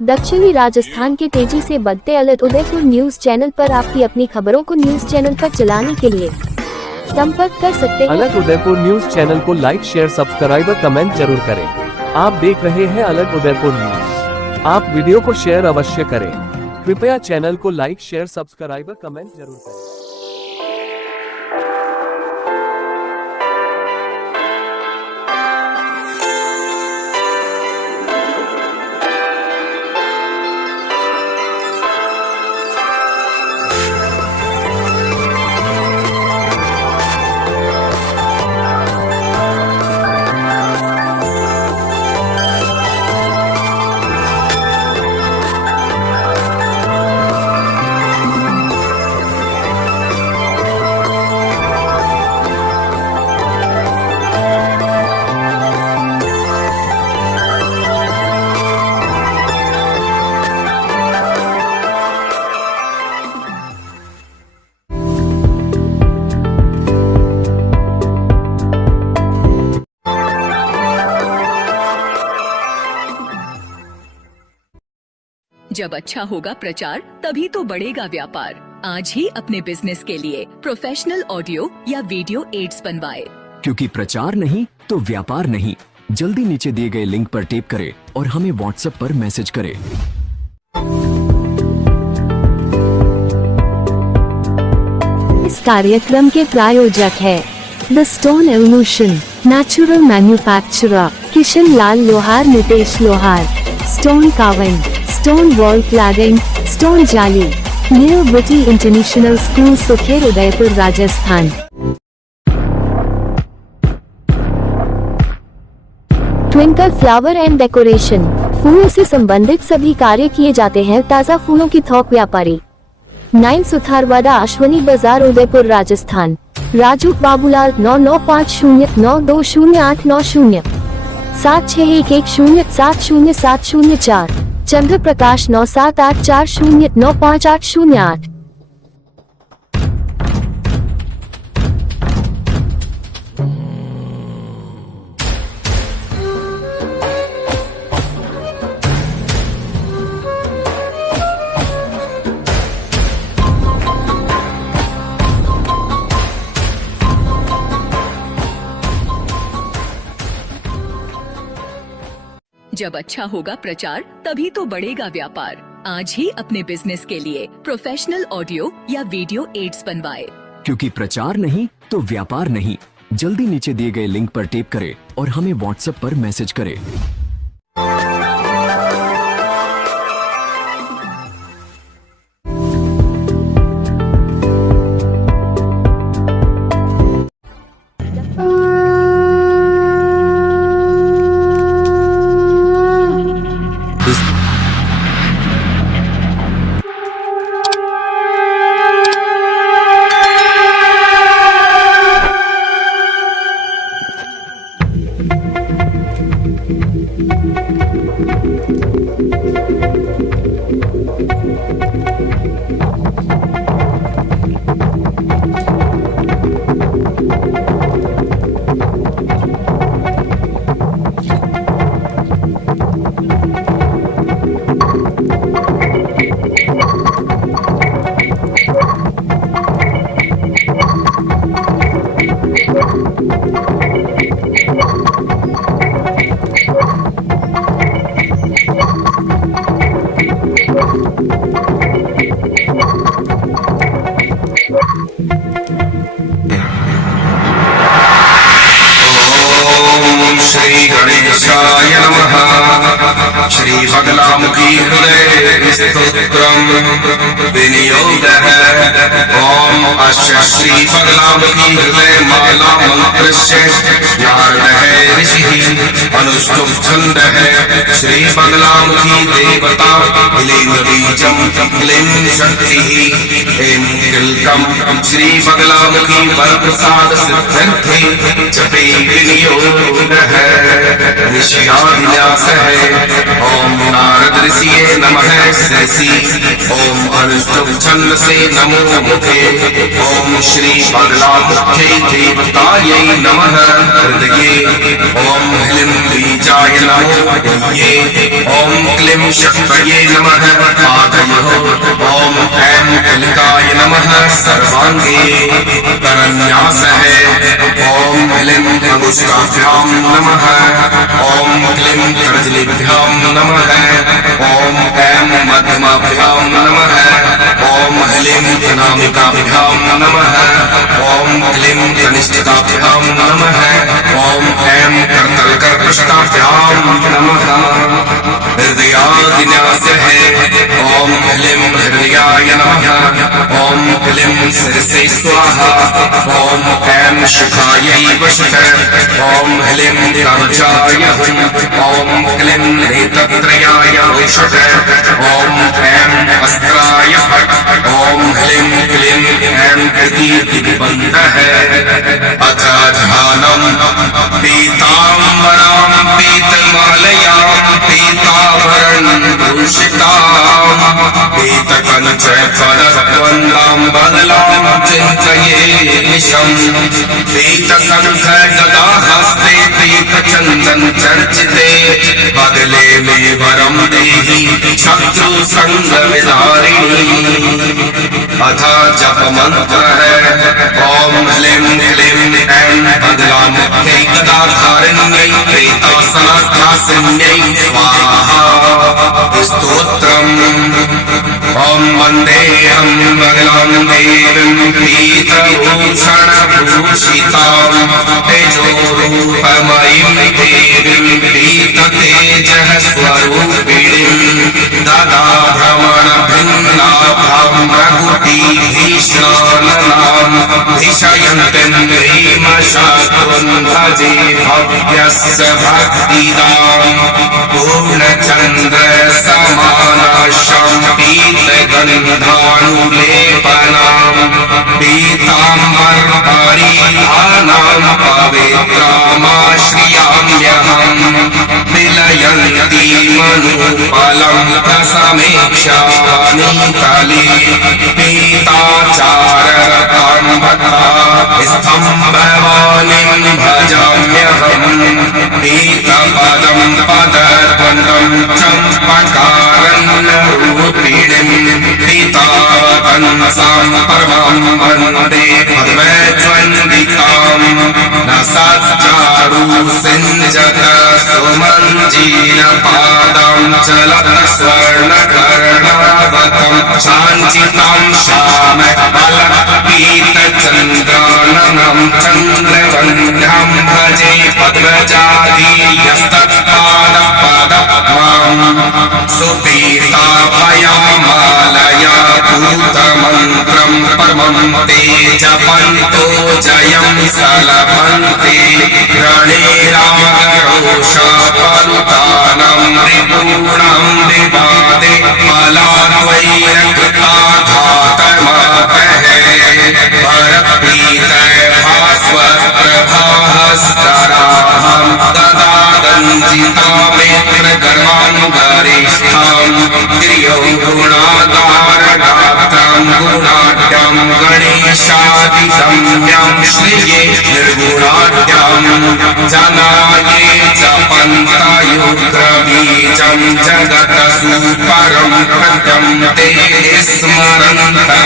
दक्षिणी राजस्थान के तेजी से बढ़ते अलग उदयपुर न्यूज चैनल पर आपकी अपनी खबरों को न्यूज चैनल पर चलाने के लिए संपर्क कर सकते हैं। अलग उदयपुर न्यूज चैनल को लाइक, शेयर, सब्सक्राइब और कमेंट जरूर करें। आप देख रहे हैं अलग उदयपुर न्यूज। आप वीडियो को शेयर अवश्य करें। कृपया चैनल को लाइक, शेयर, सब्सक्राइब और कमेंट जरूर करें। जब अच्छा होगा प्रचार तभी तो बढ़ेगा व्यापार। आज ही अपने बिजनेस के लिए प्रोफेशनल ऑडियो या वीडियो एड्स बनवाए, क्योंकि प्रचार नहीं तो व्यापार नहीं। जल्दी नीचे दिए गए लिंक पर टेप करें और हमें व्हाट्सएप पर मैसेज करें। इस कार्यक्रम के प्रायोजक है the stone evolution, natural manufacturer Kishan Lal Lohar, Nitesh Lohar, stone carving, stone wall cladding, stone jali, new Britty international school, Sukher, Udaipur, Rajasthan. Twinkle flower and decoration, फूलों से संबंधित सभी कार्य किए जाते हैं। ताज़ा फूलों की थोक व्यापारी, 9 सुथारवाड़ा, अश्वनी बाजार, उदयपुर, राजस्थान। राजू बाबूलाल 9950920890 7611070704। चंद्र प्रकाश 9784095808। जब अच्छा होगा प्रचार तभी तो बढ़ेगा व्यापार। आज ही अपने बिजनेस के लिए प्रोफेशनल ऑडियो या वीडियो एड्स बनवाए, क्योंकि प्रचार नहीं तो व्यापार नहीं। जल्दी नीचे दिए गए लिंक पर टेप करें और हमें व्हाट्सएप पर मैसेज करें। श्री गणेशाय नमः। श्री बगलामुखी हृदय स्तोत्रम् विनियोगः। ओम अस्य श्री बगलामुखी हृदय माला मंत्रस्य नारदः ऋषिः अनुष्टुप् छन्दः। श्री बगलामुखी देवता क्लीं बीजं क्लीं शक्तिः ऐं किल्कम्। श्री बगलामुखी वरप्रसाद सिद्ध्यर्थे जपे विनियोगः। निश्यान्यासः। ओम नारद ऋषिये नमः शिरसि। ओम अनुष्टुप छंद से नमो मुखे। ओम श्री बगलामुख्यै देवतायै नमः हृदये। ओम ह्लीं बीजाय नमो गुह्ये। ओम क्लीं शक्तये नमः पादयोः। ओम ऐं कलिकाय नमः सर्वांगे। करन्यास है। ओम ह्लीं अंगुष्ठाभ्यां नमः। ओम क्लीं कर्जलीभ्यां नमः। ओम ऐं मध्यमाभ्यां नमः। ओम ह्लीं अनामिकाभ्यां नमः। ओम क्लीं कनिष्ठिकाभ्यां नमः। ओम ऐं कर्तलकर्कष्टाभ्यां नमः। हृदयादिन्यास है। ओम ह्लीं हृदयाय नमः। ओम क्लीं शिरसे स्वाहा। ओम ऐं शिखायै वषट्। ओम ह्लीं कवचाय हुम्। ओम क्लीं नेत्रत्रयाय वषट्। ओम ऐं अस्त्राय फट्। ओम ह्लीं क्लीं ऐं कृतिदिग्बन्धः। अथ ध्यानम् पीताम्बरां पीतमालयां पीताभरणं भूषितां पीतकञ्च पदद्वन्द्वां बगलां चिन्तये निशम्। पीतशङ्ख गदा हस्ते पीतचन्दन चर्चिते बगले मे वरं देहि शत्रु संग विदारिणी। अथ जप मंत्र है। ओम ह्लीं क्लीं ऐं बगलामुख्यै गदाधारिण्यै प्रेतासनाध्यासिन्यै स्वाहा। स्तोत्रम्। ओम वन्देऽहं बगलां देवीं पीतभूषणभूषितां तेजोरूपमयीं देवीं पीततेजः स्वरूपिणीं ददाभ्रमणभिन्नाभां रघुपीभीषणाननां धिषयन्तीं ह्रीमशत्रुन् भजे भव्यस्य भक्तिदां। पूर्णचन्द्रसमानाशां पीतगन्धानुलेपनां पीताम्बरपरिधानां पवित्रामाश्रयाम्यहम्। विलयन्तीमनुपलं प्रसमेक्ष्यामि तले पीताचाररतां स्तम्भवाणीं भजाम्यहम्। पीतपदं पदद्वन्द्वं चम्पकारन्नरूपिणीं पीतावतंसां परमां वन्दे पद्मज्वन्दितां। न सच्चारु सिञ्चत सुमञ्जीरपादां चलत स्वर्णकर्णावतं शाञ्चितां श्यामलपीतचन्द्राननं चन्द्रवन्ध्यां भजे पद्मजादीयस्तत्पादपद्माम्। सुपीताभयमालया पूतमन्त्रं परमं ते जपन्तो जयं सलभन्ते। रणे रागरोषापरुतानं रिपूणां विवादे बलाद्वैरकृताघातमातः। भरप्रीतभास्वरप्रभाहस्तरां गदादञ्जितामेत्रगर्वान् गरिष्ठां। गिर्यो गुणागारगात्रां गुणाढ्यां गणेशादिगम्यां श्रिये निर्गुणाढ्यां। जनाये जपन्तयुग्रबीजं जगतसूपरं कृतं ते स्मरन्तः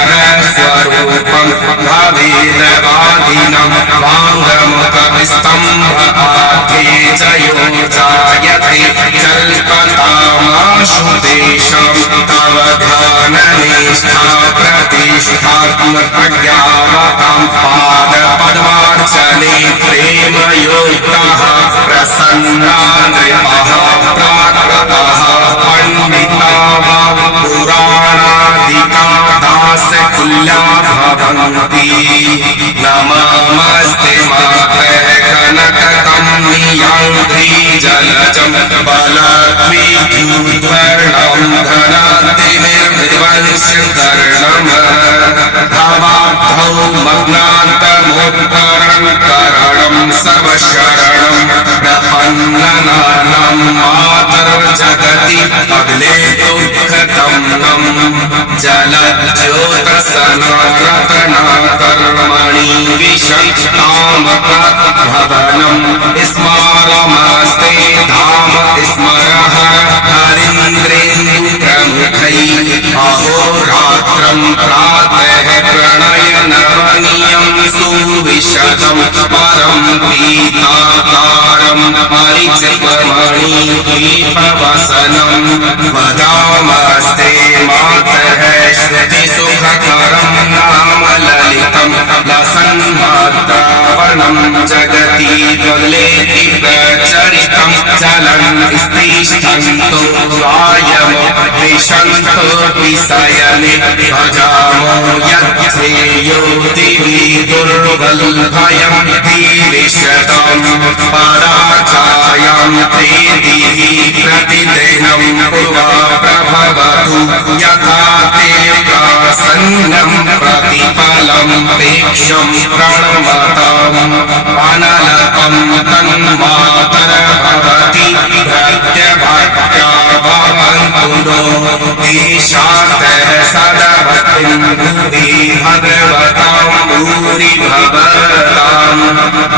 स्वरूपं भवेदवादिनं वाङ्गमुखस्तम्भपाध्ये जयो जायते जल्पतामाशु तेषां तव ध्याननिष्ठा प्रतिष्ठात्मप्रज्ञावतां पादपद्मार्चने प्रेमयुक्तः प्रसन्ना नृपः प्राकृतः पंडिता वा पुराणादिका दासकुल्या भवन्ति। नमस्ते मातः कनककमनीयाङ्घ्रिजलजं बलद्विद्युद्वर्णं घनातिमिर्विध्वंसकर्णम्। भवाब्धौ मग्नान्तमुत्तरं करणं सर्वशरणं प्रपन्न जननानां मातर्जगति अग्ने दुःखदं जलज्योतसनरत्नकर्मणि विषक्तामप्रभवनं स्मारमस्ते धाम स्मरः हरीन्द्रेन्दुप्रमुखैः अहोरात्रं प्रातः प्रणयनवनीयं सुविशदं परं पीताकारं परिचितमणिदीपवसनं वदामस्ते मातः श्रुतिसुखकरं नाम ललितं लसन्मात्रावर्णं जगति बलेति प्रचरितं चलन् स्तिष्ठन्तो वायमुद्विषन्तो विषयने भजामो यच्छ्रेयो दिवि दुर्बलभयं दिविशतं पराचायां ते दिवि प्रतिदिनं पूर्वा प्रभवतु यथा ते प्रसन्नं प्रतिफलं पेक्षं प्रणमताम् अनलपं तन्मातर भवति भृत्यभक्त्या भवन्तु नो ईशातः सदभक्तिं भूरि भगवतां भूरि भवताम्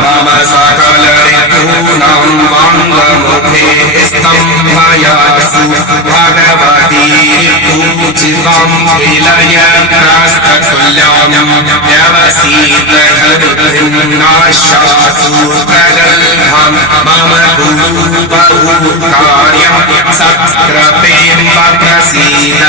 मम सकल ऋतूनां वाङ्गमुखे स्तम्भयासु भगवती पूजितां विलयत्रस्ततुल्यां व्यवसीतहृद्भिन्नाशासु प्रगल्भां मम बहुकार्यं सत्कृपेम्ब प्रसीद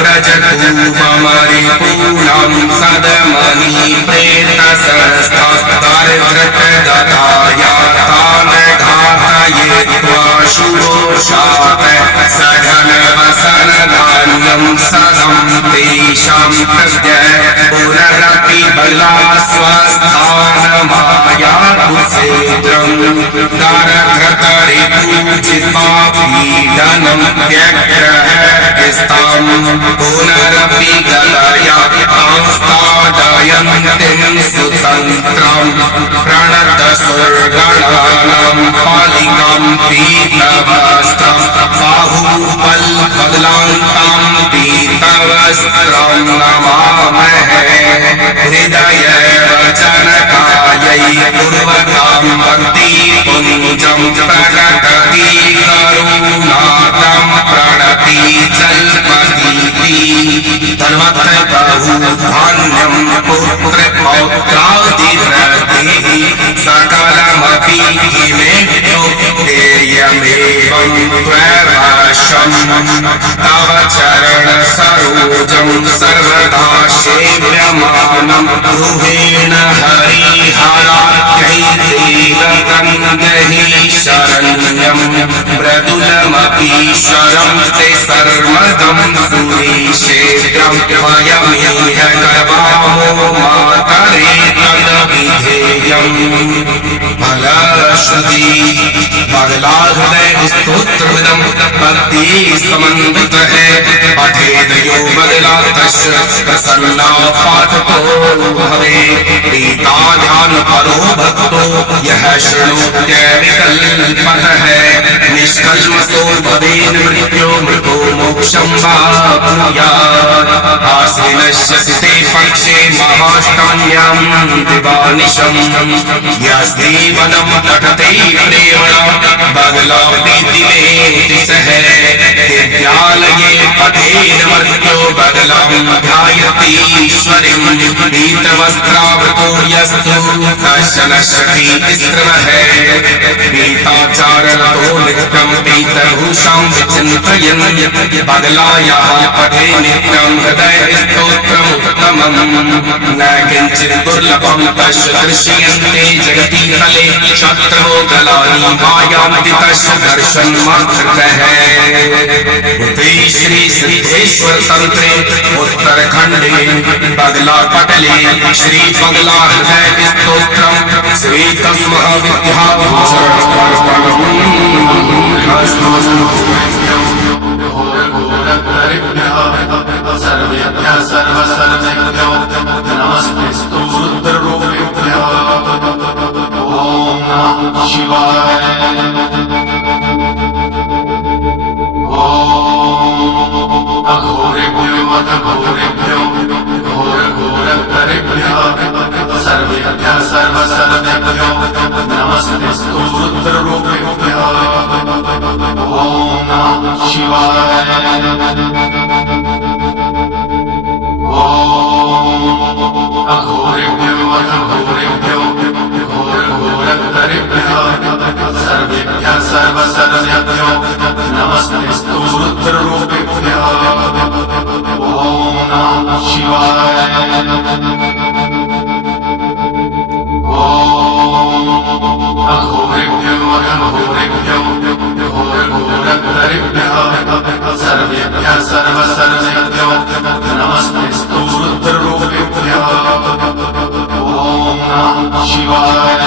व्रजतु मम रिपूणां सदमनी प्रेतसंस्थादारिद्र्यगताया तान् घातयित्वा शुभोषात् सघनवसनधान्यं सदं तेषां प्रत्य पुनरपि बलास्वस्थानमायातु सेद्रं दारधृतरिपूजित्वा पीडनं व्यग्रहस्तां पुनरपि गलया आंस्ताडयन्तीं सुतन्त्रां प्रणतसुरगणानां पालिकां पीतवस्त्रं बाहुबलबलान्तां पीतवस्त्रं नमामहे हृदयवचनकायै पूर्वतां भक्तिपुञ्जं प्रकटति करुणातां प्रणति जल्पतीति धर्मत्र बहुधान्यं पुत्रपौत्रादिवृद्धिः सकलमपि किमेभ्यो देयमेवं त्ववशं तव चरणसरोजं सर्वदा सेव्यमानं गृहेण हरिहराख्यैर्देवतन्दैः शरण्यं मृदुलमपीश्वरं ते सर्वदं सुनिषेव्यं वयमिह गवामो मातरे तद्विधेयम् फलश्रुति बगलाहृदय स्तोत्रमिदं भक्ति समन्वित है पठेद यो बगला तस्य प्रसन्ना पाठतो भवे पीता ध्यान परो भक्तो यह शृणोत्य विकल्पत है निष्कल्मषो भवेन मृत्यो मृतो मोक्षं वाप्नुयात् आसीनस्य सिते पक्षे महाष्टान्यां दिवानिशम् यस्देवनं पठते प्रेमणा बगला प्रीतिमेति सह विद्यालये पठेन मर्त्यो बगलां ध्यायतीश्वरीं पीतवस्त्रावृतो यस्तु कश्चन शक्तिस्त्रमः पीताचारतो नित्यं पीतभूषां विचिन्तयन् बगलायाः पठे नित्यं हृदयस्तोत्रमुत्तमम् न किञ्चित् दुर्लभं तस्य दर्शयन्ते जगति तले शत्रवो गलानि मायान्ति तस्य दर्शनमात्रतः श्री सिद्धेश्वर तंत्रे उत्तराखंडे बगला पटले श्री बगला हृदय स्तोत्रम श्री सर्वसर्वेभ्यो नमस्तेस्तु रुद्ररूपेभ्यो ओम नमः शिवाय। घोरेभ्यो घोरघोरतरेभ्यः सर्वेभ्यः सर्वसर्वेभ्यो नमस्तेस्तु रुद्ररूपेभ्यः। ॐ नमः शिवाय। अघोरेभ्यो अघोरेभ्यो घोरघोरतरेभ्यः सर्वेभ्यः सर्वसर्वेभ्यो नमस्तेस्तु रुद्ररूपेभ्यः। ॐ नमः शिवाय। अघोरेभ्यो अघोरेभ्यो घोरघोरतरेभ्यः सर्वेभ्यः सर्वसर्वेभ्यो नमस्तेस्तु रुद्ररूपेभ्यः। ॐ नमः शिवाय।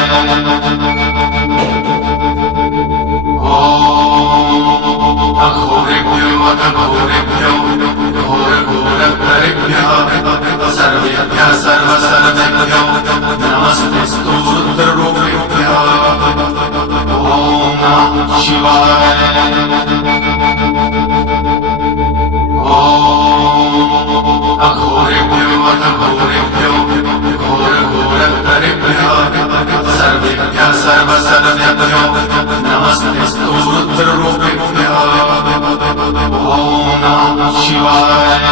अघोरेभ्यो अघोरेभ्यो घोरघोरतरेभ्यः सर्वेभ्यः सर्वसर्वेभ्यो नमस्तेस्तु रुद्ररूपेभ्यः। ॐ नमः शिवाय। अघोरेभ्यो अघोरेभ्यो घोरघोरतरेभ्यः सर्वेभ्यः सर्वसर्वेभ्यो नमस्तेस्तु रुद्ररूपेभ्यः। ॐ नमः शिवाय।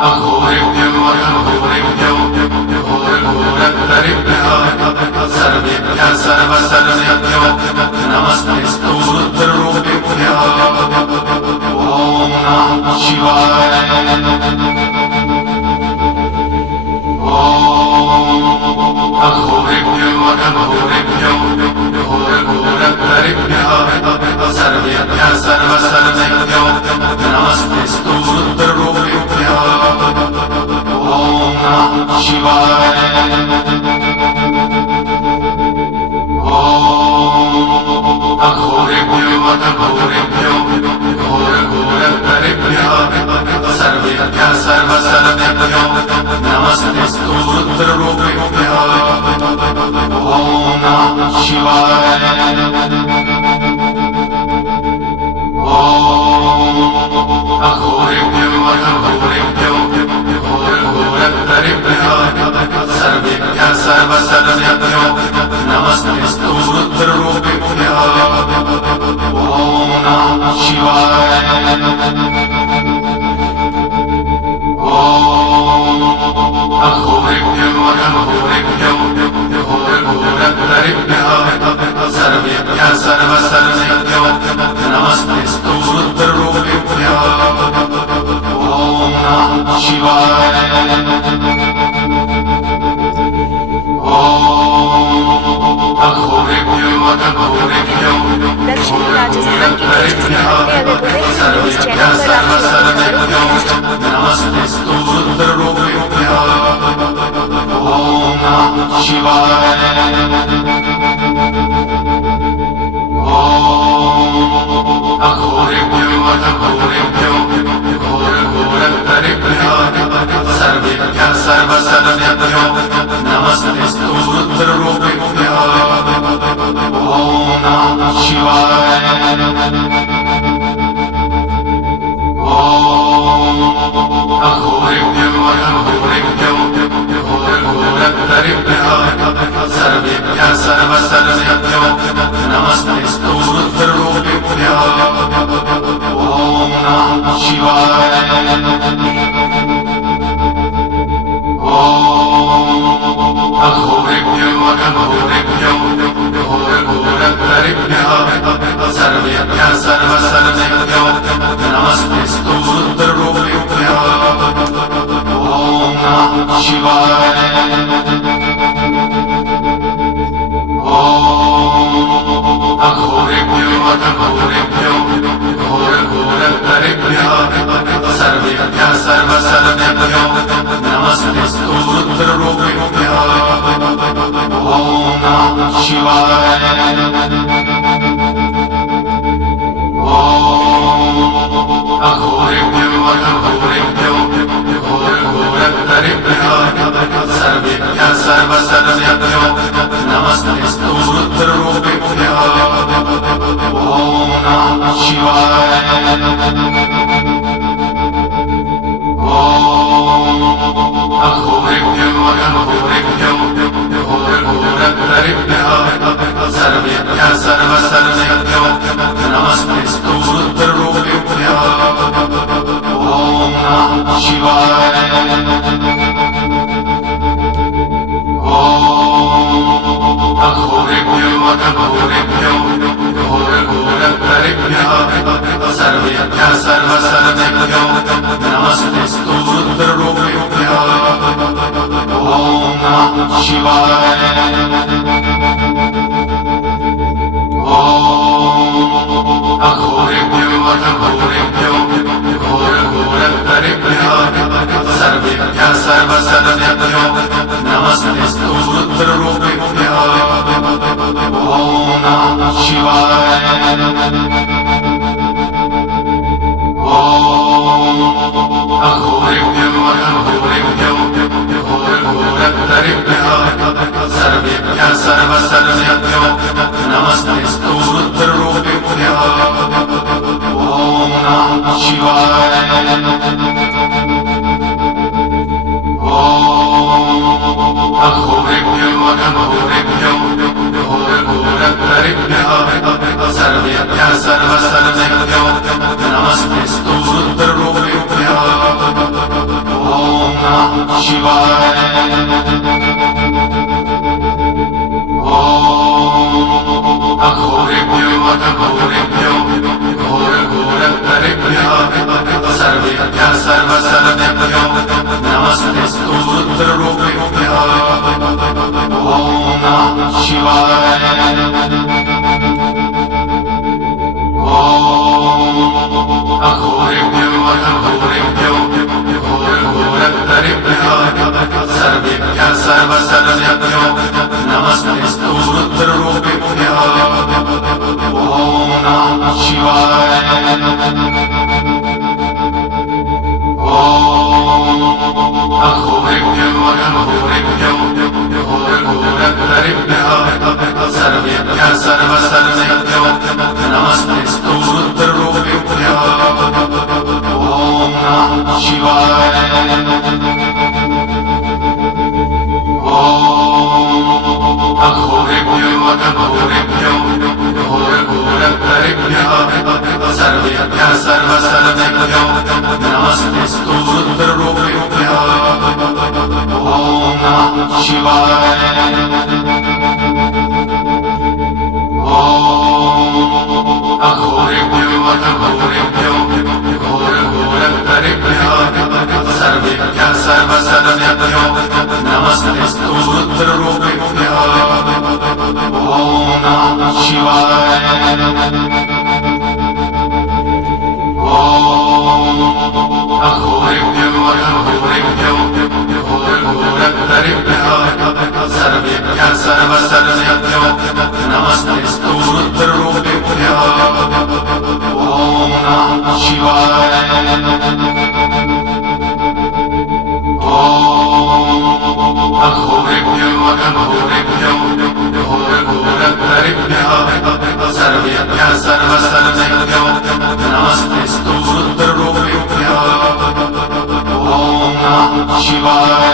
अघोरेभ्यो अघोरेभ्यो घोरघोरतरेभ्यः सर्वेभ्यः सर्वसर्वेभ्यो नमस्तेस्तु रुद्ररूपेभ्यः। ॐ नमः शिवाय। अघोरेभ्यो अघोरेभ्यो घोरघोरतरेभ्यः सर्वेभ्यः सर्वसर्वेभ्यो नमस्तेस्तु रुद्ररूपेभ्यः। ॐ नमः शिवाय। अघोरेभ्यो अघोरेभ्यो घोरघोरतरेभ्यः सर्वेभ्यः सर्वसर्वेभ्यो नमस्तेस्तु रुद्ररूपेभ्यः। ॐ नमः शिवाय। अघोरेभ्यो अघोरेभ्यो घोरघोरतरेभ्यः सर्वेभ्यः सर्वसर्वेभ्यो नमस्तेस्तु रुद्ररूपेभ्यः। ॐ नमः शिवाय। अघोरेभ्यो अघोरेभ्यो घोरघोरतरेभ्यः सर्वेभ्यः सर्वसर्वेभ्यो नमस्तेस्तु रुद्ररूपेभ्यः। ॐ नमः शिवाय। अघोरेभ्यो अघोरेभ्यो दक्षिण राजस्थान की सर्वेभ्यः सर्वसर्वेभ्यो नमस्तेस्तु रुद्ररूपेभ्यः। ॐ नमः शिवाय। अघोरेभ्यो अघोरेभ्यो घोरघोरतरेभ्यः सर्वेभ्यः सर्वसर्वेभ्यो नमस्तेस्तु रुद्ररूपेभ्यः। ॐ नमः शिवाय। अघोरेभ्यो अघोरेभ्यो घोरघोरतरेभ्यः सर्वेभ्यः सर्वसर्वेभ्यो नमस्तेस्तु रुद्ररूपेभ्यः। ॐ नमः शिवाय। अघोरेभ्यो अघोरेभ्यो घोरघोरतरेभ्यः सर्वेभ्यः सर्वसर्वेभ्यो नमस्तेस्तु रुद्ररूपेभ्यः। ॐ नमः शिवाय। अघोरेभ्यो अघोरेभ्यो घोरघोरतरेभ्यः सर्वेभ्यः सर्वसर्वेभ्यो नमस्तेस्तु रुद्ररूपेभ्यः। ॐ नमः शिवाय। अघोरेभ्यो अघोरेभ्यो घोरघोरतरेभ्यः सर्वेभ्यः सर्वसर्वेभ्यो नमस्तेस्तु रुद्ररूपेभ्यः। ॐ नमः शिवाय अघोरेभ्यो अघोरेभ्यो घोरघोरहरिभ्यः सर्वेभ्यः सर्वसर्वेभ्यो नमस्तेस्तु रुद्ररूपेभ्यः ॐ नमः शिवाय अघोरेभ्यो अघोरेभ्यो घोरघोरहरिभ्यः सर्वेभ्यः सर्वसर्वेभ्यो नमस्तेस्तु रुद्ररूपेभ्यः ॐ नमः शिवाय अघोरेभ्यो अघोरेभ्यो घोरघोरहरिभ्यः सर्वेभ्यः सर्वसर्वेभ्यो नमस्तेस्तु रुद्ररूपेभ्यः ॐ नमः शिवाय अघोरेभ्यो अघोरेभ्यो घोरघोरहरिभ्यः सर्वेभ्यः सर्वसर्वेभ्यो नमस्तेस्तु रुद्ररूपेभ्यः ॐ नमः शिवाय अघोरेभ्यो अघोरेभ्यो घोरघोरहरिभ्यः सर्वेभ्यः सर्वसर्वेभ्यो नमस्तेस्तु रुद्ररूपेभ्यः ॐ नमः शिवाय अघोरेभ्यो अघोरेभ्यो घोरघोरहरिभ्यः सर्वेभ्यः सर्वसर्वेभ्यो नमस्तेस्तु रुद्ररूपेभ्यः ॐ नमः शिवाय अघोरेभ्यो अघोरेभ्यो घोरघोरहरिभ्यः सर्वेभ्यः सर्वसर्वेभ्यो नमस्तेस्तु रुद्ररूपेभ्यः ॐ नमः शिवाय अघोरेभ्यो अघोरेभ्यो घोरघोरहरिभ्यः सर्वेभ्यः सर्वसर्वेभ्यो नमस्तेस्तु रुद्ररूपेभ्यः ॐ नमः शिवाय अघोरेभ्यो अघोरेभ्यो घोरघोरहरिभ्यः सर्वेभ्यः सर्वसर्वेभ्यो नमस्तेस्तु रुद्ररूपेभ्यः ॐ नमः शिवाय अघोरेभ्यो अघोरेभ्यो घोरघोरहरिभ्यः सर्वेभ्यः सर्वसर्वेभ्यो नमस्तेस्तु रुद्ररूपेभ्यः ॐ नमः शिवाय अघोरेभ्यो अघोरेभ्यो घोरघोरहरिभ्यः सर्वेभ्यः सर्वसर्वेभ्यो नमस्तेस्तु रुद्ररूपेभ्यः ॐ नमः शिवाय अघोरेभ्यो अघोरेभ्यो घोरघोरहरिभ्यः सर्वेभ्यः सर्वसर्वेभ्यो नमस्तेस्तु रुद्ररूपेभ्यः ॐ नमः शिवाय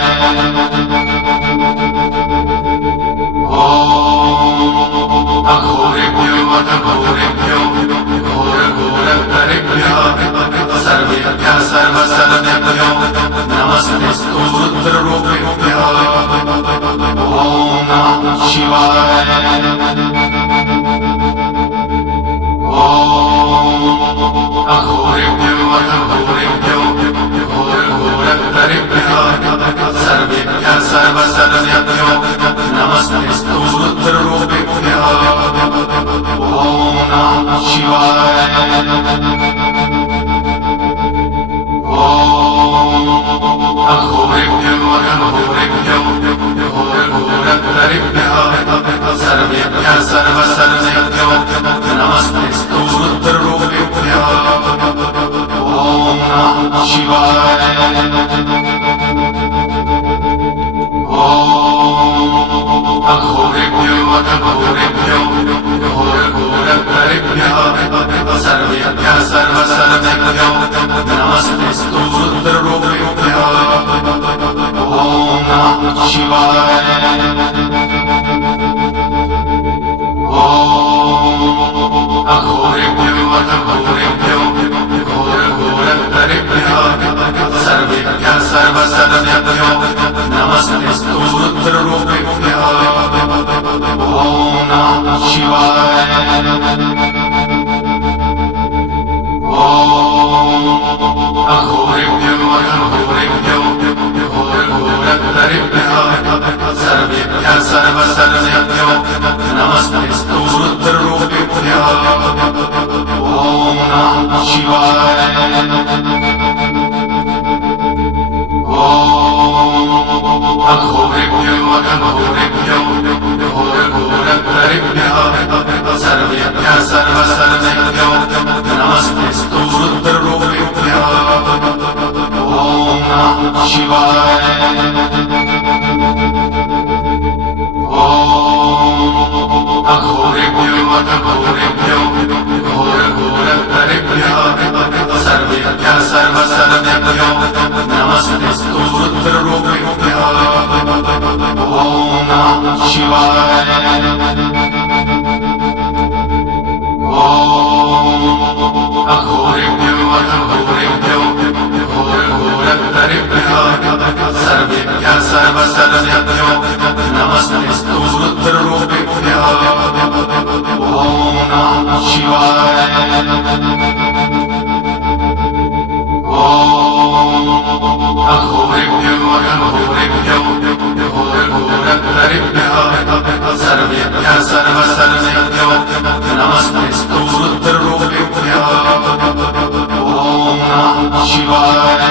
अघोरेभ्यो अघोरेभ्यो घोरघोरहरिभ्यः सर्वेभ्यः सर्वसर्वेभ्यो नमस्तेस्तु रुद्ररूपेभ्यः ॐ नमः शिवाय अघोरेभ्यो अघोरेभ्यो घोरघोरहरिभ्यः सर्वेभ्यः सर्वसर्वेभ्यो नमस्तेस्तु रुद्ररूपेभ्यः ॐ नमः शिवाय अघोरेभ्यो अघोरेभ्यो घोरघोरहरिभ्यः सर्वेभ्यः सर्वसर्वेभ्यो नमस्तेस्तु रुद्ररूपेभ्यः ॐ नमः शिवाय अघोरेभ्यो अघोरेभ्यो घोरघोरकरेभ्यः सर्वेभ्यः सर्वसर्वेभ्यो नमस्तेस्तु रुद्ररूपेभ्यः ॐ नमः शिवाय अघोरेभ्यो अघोरेभ्यो घोरघोरकरेभ्यः सर्वेभ्यः सर्वसर्वेभ्यो नमस्तेस्तु रुद्ररूपेभ्यः ॐ नमः शिवाय अघोरेभ्यो अघोरेभ्यो घोरघोरकरेभ्यः सर्वेभ्यः सर्वसर्वेभ्यो नमस्तेस्तु रुद्ररूपेभ्यः ॐ नमः शिवाय अघोरेभ्यो अघोरेभ्यो घोरघोरकरेभ्यः सर्वेभ्यः सर्वसर्वेभ्यो नमस्तेस्तु रुद्ररूपेभ्यः ॐ नमः शिवाय अघोरेभ्यो अघोरेभ्यो घोरघोरकरेभ्यः सर्वेभ्यः सर्वसर्वेभ्यो नमस्तेस्तु रुद्ररूपेभ्यः ॐ नमः शिवाय अघोरेभ्यो अघोरेभ्यो घोरघोरकरेभ्यः सर्वेभ्यः सर्वसर्वेभ्यो नमस्तेस्तु रुद्ररूपेभ्यः ॐ नमः शिवाय अघोरेभ्यो अघोरेभ्यो घोरघोरकरेभ्यः सर्वेभ्यः सर्वसर्वेभ्यो नमस्तेस्तु रुद्ररूपेभ्यः ॐ नमः शिवाय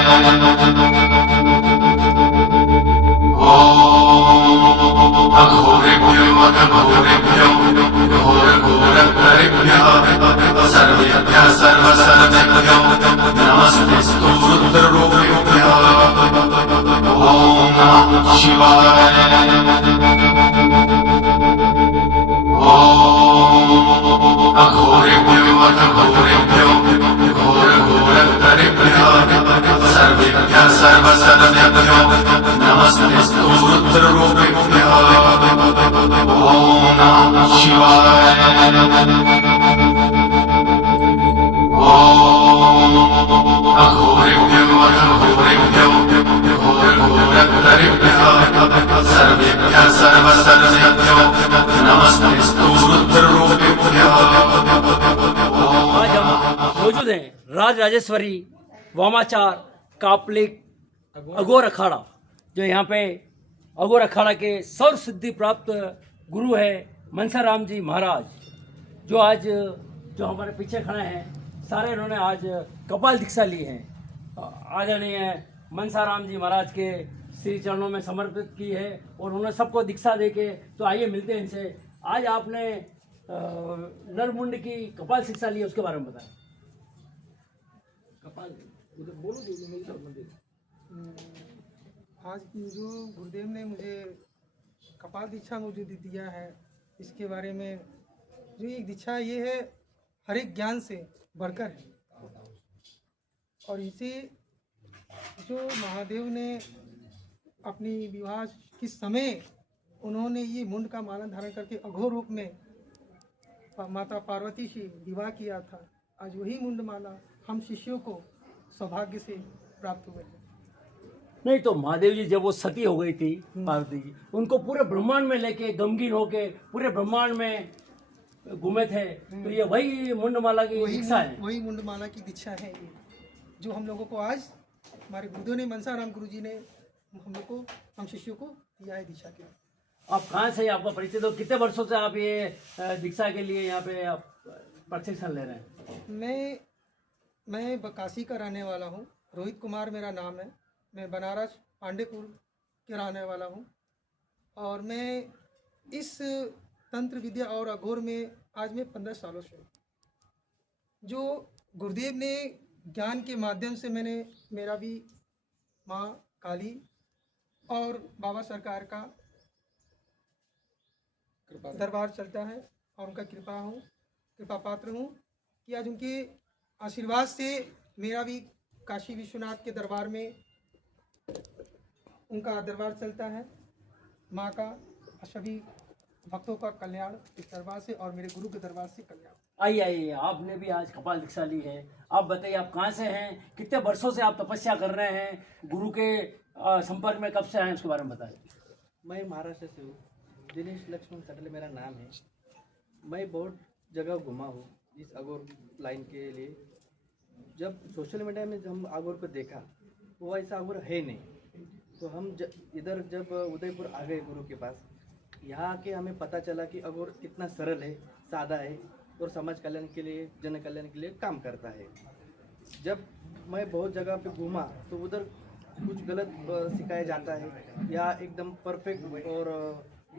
अघोरेभ्यो अघोरेभ्यो घोरघोरकरेभ्यः सर्वेभ्यः सर्वसर्वेभ्यो नमस्तेस्तु रुद्ररूपेभ्यः ॐ नमः शिवाय अघोरेभ्यो अघोरेभ्यो घोरघोरकरेभ्यः सर्वेभ्यः सर्वसर्वेभ्यो नमस्तेस्तु रुद्ररूपेभ्यः ॐ नमः शिवाय अघोरेभ्यो अघोरेभ्यो घोरघोरकरेभ्यः सर्वेभ्यः सर्वसर्वेभ्यो नमस्तेस्तु रुद्ररूपेभ्यः आज हम मौजूद हैं राज राजेश्वरी वामाचार कापलिक अघोर अखाड़ा, जो यहाँ पे अघोर अखाड़ा के सर्व सिद्धि प्राप्त गुरु है मनसाराम जी महाराज, जो आज जो हमारे पीछे खड़े हैं सारे इन्होंने आज कपाल दीक्षा ली है। आदरणीय मनसाराम जी महाराज के श्री चरणों में समर्पित की है और उन्होंने सबको दीक्षा दे के, तो आइए मिलते हैं इनसे। आज आपने नरमुंड की कपाल शिक्षा ली है, उसके बारे में बताएं। कपाल बोलो आज जो गुरुदेव ने मुझे कपाल दीक्षा मुझे दिया है, इसके बारे में जो एक दीक्षा ये है हर एक ज्ञान से बढ़कर है। और इसे जो महादेव ने अपनी विवाह के समय उन्होंने ये मुंड का माला धारण करके अघोर रूप में माता पार्वती से विवाह किया था। आज वही मुंड माला हम शिष्यों को सौभाग्य से प्राप्त हुए हैं। नहीं तो महादेव जी जब वो सती हो गई थी पार्वती जी, उनको पूरे ब्रह्मांड में लेके गमगीन होके पूरे ब्रह्मांड में घूमे थे, तो ये वही मुंडमाला की दीक्षा है। वही मुंडमाला की दीक्षा है ये, जो हम लोगों को आज हमारे गुरुदेव ने मनसाराम गुरु जी ने हम शिष्यों को दिया है दीक्षा के। आप कहाँ से, आपका परिचय दो, कितने वर्षों से आप ये दीक्षा के लिए यहाँ पे आप प्रशिक्षण ले रहे हैं? मैं बकासी का रहने वाला हूँ, रोहित कुमार मेरा नाम है। मैं बनारस पांडेपुर के रहने वाला हूँ और मैं इस तंत्र विद्या और अघोर में आज मैं 15 सालों से हूँ। जो गुरुदेव ने ज्ञान के माध्यम से मैंने मेरा भी माँ काली और बाबा सरकार का दरबार चलता है और उनका कृपा पात्र हूँ कि आज उनके आशीर्वाद से मेरा भी काशी विश्वनाथ के दरबार में उनका दरबार चलता है। माँ का सभी भक्तों का कल्याण इस दरबार से और मेरे गुरु के दरबार से कल्याण। आइए आइए, आपने भी आज कपाल दीक्षा ली है। आप बताइए, आप कहाँ से हैं, कितने वर्षों से आप तपस्या कर रहे हैं, गुरु के संपर्क में कब से आए, उसके बारे में बताइए। मैं महाराष्ट्र से हूँ, दिनेश लक्ष्मण सटले मेरा नाम है। मैं बहुत जगह घुमा हूँ इस अगोर लाइन के लिए। जब सोशल मीडिया में हम अगोर को देखा वो ऐसा अगोर है नहीं, तो हम इधर जब उदयपुर आ गए गुरु के पास, यहाँ आके हमें पता चला कि अगोर कितना सरल है, सादा है और समाज कल्याण के लिए, जन कल्याण के लिए काम करता है। जब मैं बहुत जगह पे घूमा तो उधर कुछ गलत सिखाया जाता है या एकदम परफेक्ट और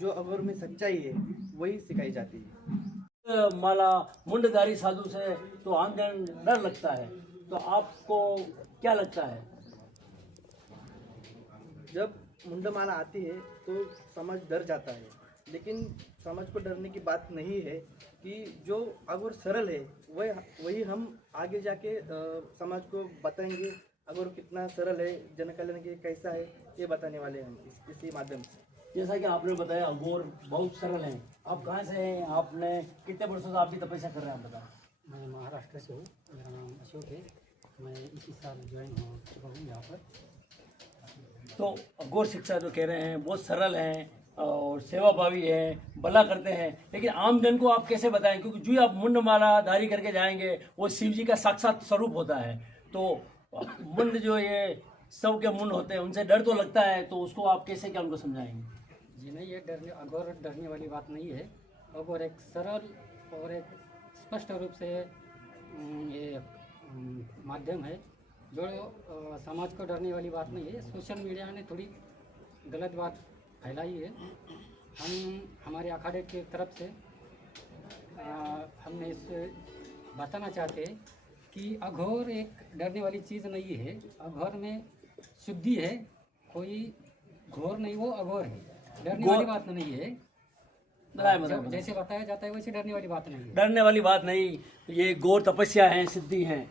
जो अगोर में सच्चाई है वही सिखाई जाती है। माला मुंडधारी साधु से तो आमजन डर लगता है, तो आपको क्या लगता है? जब मुंडमाला आती है तो समाज डर जाता है, लेकिन समाज को डरने की बात नहीं है कि जो अगर सरल है वही हम आगे जाके समाज को बताएंगे। अगर कितना सरल है, जन कल्याण के कैसा है, ये बताने वाले हम इसी माध्यम से। जैसा कि आपने बताया अघोर बहुत सरल हैं। आप कहाँ से हैं? आपने कितने वर्षों से आप भी तपस्या कर रहे हैं, आप बताएं। मैं महाराष्ट्र से हूँ, मेरा नाम अशोक है। मैं इसी साल ज्वाइन हो चुका हूँ यहाँ पर। तो अघोर शिक्षा जो कह रहे हैं बहुत सरल हैं और सेवाभावी है, भला करते हैं, लेकिन आम जन को आप कैसे बताएं? क्योंकि जो आप मुंड माला धारी करके जाएंगे वो शिव जी का साक्षात स्वरूप होता है। तो मुंड जो ये सब के मुंड होते हैं, उनसे डर तो लगता है, तो उसको आप कैसे क्या उनको समझाएंगे? जी नहीं, ये अघोर डरने वाली बात नहीं है। अघोर एक सरल और एक स्पष्ट रूप से ये माध्यम है जो समाज को डरने वाली बात नहीं है। सोशल मीडिया ने थोड़ी गलत बात फैलाई है। हम हमारे अखाड़े की तरफ से हमने इस बताना चाहते हैं कि अघोर एक डरने वाली चीज़ नहीं है। अघोर में शुद्धि है, कोई घोर नहीं, वो अघोर है। डरने वाली बात नहीं है। जैसे बताया जाता है वैसे डरने वाली बात नहीं है। डरने वाली बात नहीं, ये घोर तपस्या है, सिद्धि है।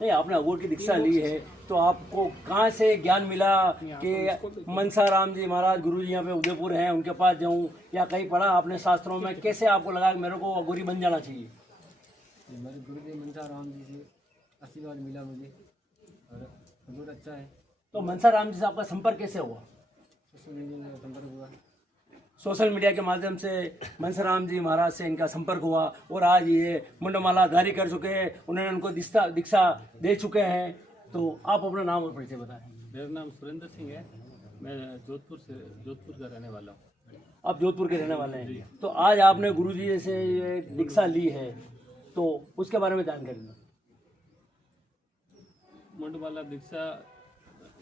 नहीं, आपने अघोर की दीक्षा ली है, तो आपको कहाँ से ज्ञान मिला कि मनसा राम जी महाराज गुरु जी यहाँ पे उदयपुर हैं, उनके पास जाऊँ, या कहीं पढ़ा आपने शास्त्रों में? कैसे आपको लगा कि मेरे को अघोरी बन जाना चाहिए? मेरे गुरुदेव मनसा राम जी से आशीर्वाद मिला मुझे और बहुत अच्छा है। तो मनसा राम जी से आपका संपर्क कैसे हुआ? सोशल मीडिया में संपर्क हुआ। सोशल मीडिया के माध्यम से मनसा राम जी महाराज से इनका संपर्क हुआ और आज ये मुंडमाला धारी कर चुके हैं, उन्होंने उनको दीक्षा दे चुके हैं। तो आप अपना नाम और परिचय बताएं। मेरा नाम सुरेंद्र सिंह है, मैं जोधपुर का रहने वाला हूँ। आप जोधपुर के रहने वाले हैं, तो आज आपने गुरु जी से ये दीक्षा ली है, तो उसके बारे में जानकारी दें। मुंडमाला दीक्षा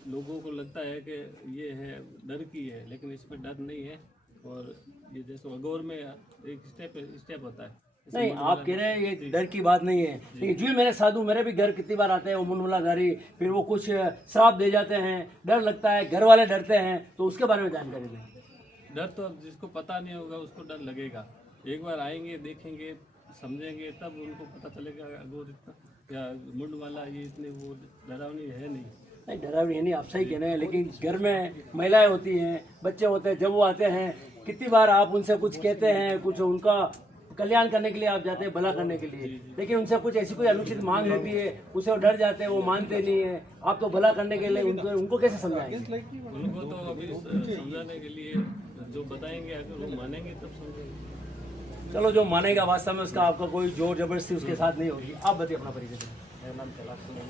लोगों को लगता है कि ये है डर की है, लेकिन इसमें डर नहीं है। और ये जैसे अघोर में एक स्टेप होता है। नहीं, आप कह रहे हैं ये डर की बात नहीं है, लेकिन जो मेरे साधु मेरे भी घर कितनी बार आते हैं वो मुंडमालाधारी, फिर वो कुछ श्राप दे जाते हैं, डर लगता है, घर वाले डरते हैं, तो उसके बारे में जानकारी दें। डर तो अब जिसको पता नहीं होगा उसको डर लगेगा। एक बार आएंगे, देखेंगे, समझेंगे, तब उनको पता चलेगा अघोर इतना या मुंडमाला ये इतने वो डरावनी है नहीं। नहीं, डरावनी है नहीं, आप सही कह रहे हैं, लेकिन घर में महिलाएं होती हैं, बच्चे होते हैं, जब वो आते हैं कितनी बार आप उनसे कुछ कहते हैं, कुछ उनका कल्याण करने के लिए आप जाते हैं, भला करने के लिए, लेकिन उनसे कुछ ऐसी कोई अनुचित मांग रहती है, उसे वो डर जाते हैं, वो मानते नहीं है। आप तो भला करने के लिए उनको कैसे समझाएंगे? उनको तो अभी समझाने के लिए जो बताएंगे, अगर वो मानेंगे तब समझेंगे। चलो, जो मानेगा वास्तव में उसका आपका कोई जोर जबरदस्ती उसके साथ नहीं होगी। आप बताइए अपना परिचय दें। मेरा नाम कैलाश सिंह है।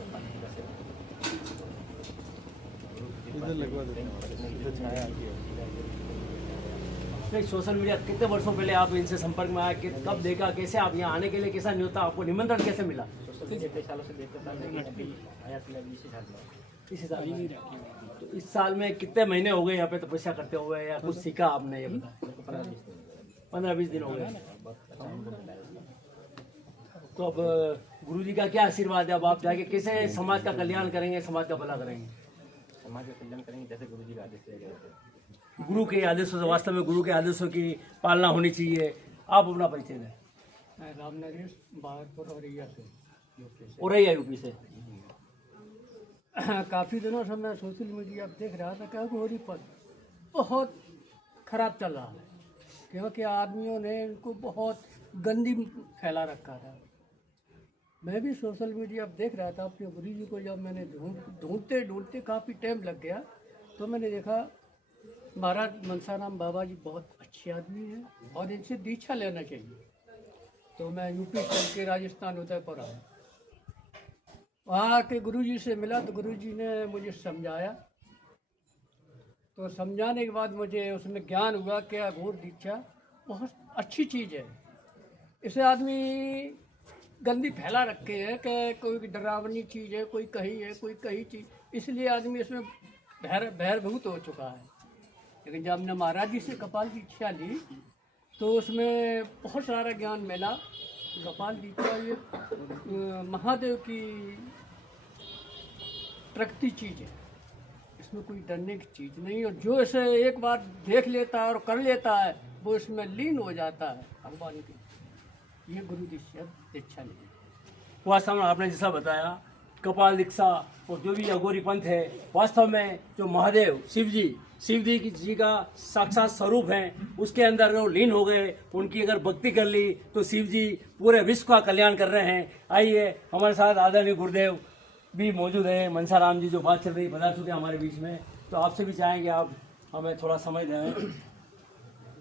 नहीं, सोशल मीडिया कितने वर्षों पहले आप इनसे संपर्क में आए, कब देखा, कैसे आप यहाँ आने के लिए कैसा न्योता, आपको निमंत्रण कैसे मिला? कितने सालों से देखते इसी साल में। तो इस साल में कितने महीने हो गए यहाँ पे तपस्या करते हुए, या कुछ सीखा आपने? ये बताया। 15-20 दिन हो गए। तो अब गुरुजी का क्या आशीर्वाद है? अब आप जाके कैसे समाज का कल्याण करेंगे, समाज का भला करेंगे? समाज का कल्याण करेंगे जैसे गुरु जी का आदेश दिया गया है। गुरु के आदेशों से, वास्तव में गुरु के आदेशों की पालना होनी चाहिए। आप अपना परिचय दें। मैं राम नरेश बागरपुर औरैया से, औरैया यूपी से। काफ़ी दिनों से मैं सोशल मीडिया पर देख रहा था कि अघोरी पर बहुत खराब चल रहा है, क्योंकि आदमियों ने इनको बहुत गंदी फैला रखा था। मैं भी सोशल मीडिया पर देख रहा था अपने गुरु जी को। जब मैंने ढूंढते ढूंढते काफ़ी टाइम लग गया तो मैंने देखा महाराज मनसाराम बाबा जी बहुत अच्छे आदमी हैं और इनसे दीक्षा लेना चाहिए। तो मैं यूपी से के राजस्थान उदयपुर आया, वहाँ के गुरुजी से मिला तो गुरुजी ने मुझे समझाया। तो समझाने के बाद मुझे उसमें ज्ञान हुआ कि अघोर दीक्षा बहुत अच्छी चीज़ है। इसे आदमी गंदी फैला रखे है कि कोई डरावनी चीज़ है, कोई कहीं है, कोई कहीं चीज़, इसलिए आदमी इसमें बहिर्भूत हो चुका है। लेकिन जब हमने महाराज जी से कपाल दीक्षा ली तो उसमें बहुत सारा ज्ञान मिला। कपाल दीक्षा ये महादेव की प्रकृति चीज़ है, इसमें कोई डरने की चीज़ नहीं। और जो इसे एक बार देख लेता है और कर लेता है वो इसमें लीन हो जाता है भगवान की। ये गुरु दीक्षा नहीं। वास्तव में आपने जैसा बताया कपाल दीक्षा और जो भी अघोरी पंथ है, वास्तव में जो महादेव शिव जी का साक्षात स्वरूप है, उसके अंदर वो लीन हो गए। उनकी अगर भक्ति कर ली तो शिव जी पूरे विश्व का कल्याण कर रहे हैं। आइए, हमारे साथ आदरणीय गुरुदेव भी मौजूद है। मनसाराम जी जो बात चल रही बता चुके हैं हमारे बीच में, तो आपसे भी चाहेंगे आप हमें थोड़ा समय दें।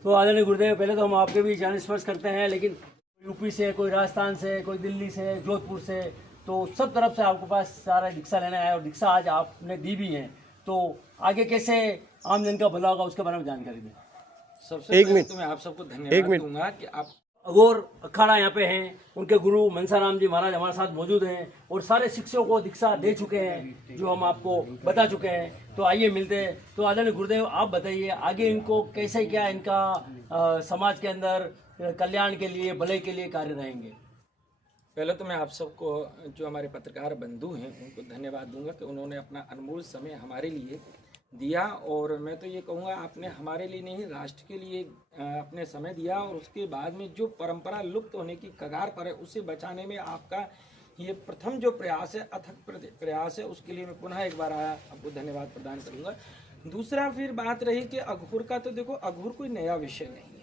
तो आदरणीय गुरुदेव, पहले तो हम आपके भी चरण स्पर्श करते हैं, लेकिन यूपी से, कोई राजस्थान से, कोई दिल्ली से, जोधपुर से, तो सब तरफ से आपके पास सारा दीक्षा लेना है और दीक्षा आज आपने दी भी है। तो आगे कैसे आम जन का भला होगा उसके बारे में जानकारी दें। सबसे पहले तो मैं आप सबको धन्यवाद दूंगा कि आप अघोर अखाड़ा यहाँ पे हैं, उनके गुरु मनसाराम जी महाराज हमारे साथ मौजूद हैं और सारे शिष्यों को दीक्षा दे चुके हैं जो हम आपको बता चुके हैं। तो आइए मिलते हैं। तो आदरणीय गुरुदेव, आप बताइए आगे इनको कैसे, क्या इनका समाज के अंदर कल्याण के लिए, भले के लिए कार्य रहेंगे। पहले तो मैं आप सबको, जो हमारे पत्रकार बंधु हैं, उनको धन्यवाद दूंगा कि उन्होंने अपना अनमोल समय हमारे लिए दिया। और मैं तो ये कहूँगा, आपने हमारे लिए नहीं, राष्ट्र के लिए अपने समय दिया। और उसके बाद में जो परंपरा लुप्त होने की कगार पर है, उसे बचाने में आपका ये प्रथम जो प्रयास है, अथक प्रयास है, उसके लिए मैं पुनः एक बार आपको धन्यवाद प्रदान करूँगा। दूसरा फिर बात रही कि अघोर का, तो देखो अघोर कोई नया विषय नहीं है।